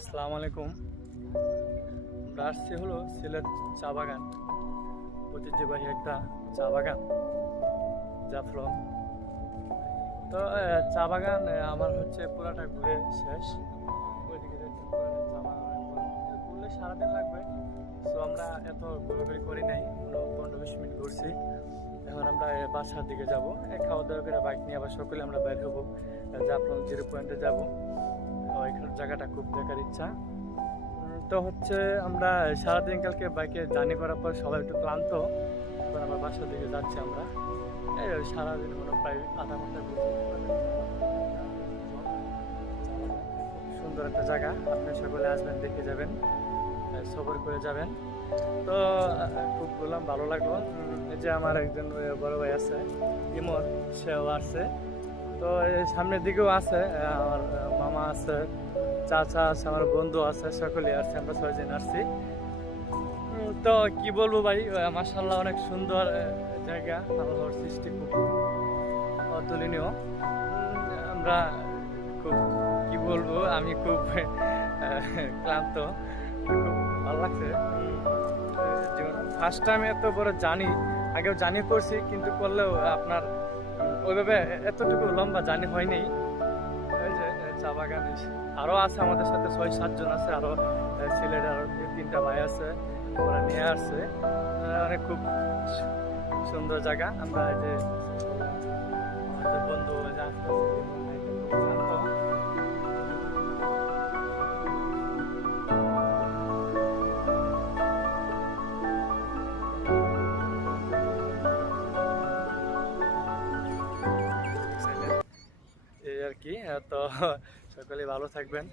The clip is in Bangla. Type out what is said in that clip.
আসসালামু আলাইকুম। আমরা আসছি হলো সিলেট চা বাগান, ঐতিহ্যবাহী একটা চা বাগান জাফলং। তো চা বাগান আমার হচ্ছে পুরাটা ঘুরে শেষ। ওইদিকে দেখছেন পুরাটা চা বাগান ঘুরলে সারাদিন লাগবে। তো আমরা এত ঘোরাঘুরি করি নাই, 15-20 মিনিট ঘুরছি। এখন আমরা বাসার দিকে যাব, খাওয়া দাওয়া করে বাইক নিয়ে আবার সকালে আমরা বের হবো, জাফলং 0 পয়েন্টে যাবো। ওইখানে জায়গাটা খুব দেখার ইচ্ছা। তো হচ্ছে আমরা সারাদিন কালকে বাইকে জার্নি করার পর সবাই একটু ক্লান্ত, এখন আবার বাসার দিকে যাচ্ছি আমরা। এই সারাদিন প্রায় আধা ঘন্টা ঘুরছি। সুন্দর একটা জায়গা, আপনি সকলে আসবেন, দেখে যাবেন, সফর করে যাবেন। তো খুব বললাম, ভালো লাগলো। এই যে আমার একজন বড় ভাই আছে ইমন, সেও আসছে। তো সামনের দিকেও আছে আমার মামা আছে, চাচা আছে, আমার বন্ধু আছে, সকলে আসছে, আমরা 6 জন আসছি। তো কি বলবো ভাই, মাশাআল্লাহ অনেক সুন্দর জায়গা, আবহাওয়ার সৃষ্টি খুব অতুলনীয়। আমরা খুব কি বলবো, আমি খুব ক্লান্ত, খুব ভালো লাগছে। ফার্স্ট টাইম এত বড় জানি, আগেও জানি করছি, কিন্তু করলেও আপনার ওইভাবে এতটুকু লম্বা জানি হয়নি। ওই যে চা বাগানে আরও আছে আমাদের সাথে 6-7 জন আছে, আরও সিলেটের আরও 2-3টা ভাই আছে, ওরা নিয়ে আসছে। অনেক খুব সুন্দর জায়গা। আমরা এই যে বন্ধু এই আর কি। তো সকলে ভালো থাকবেন।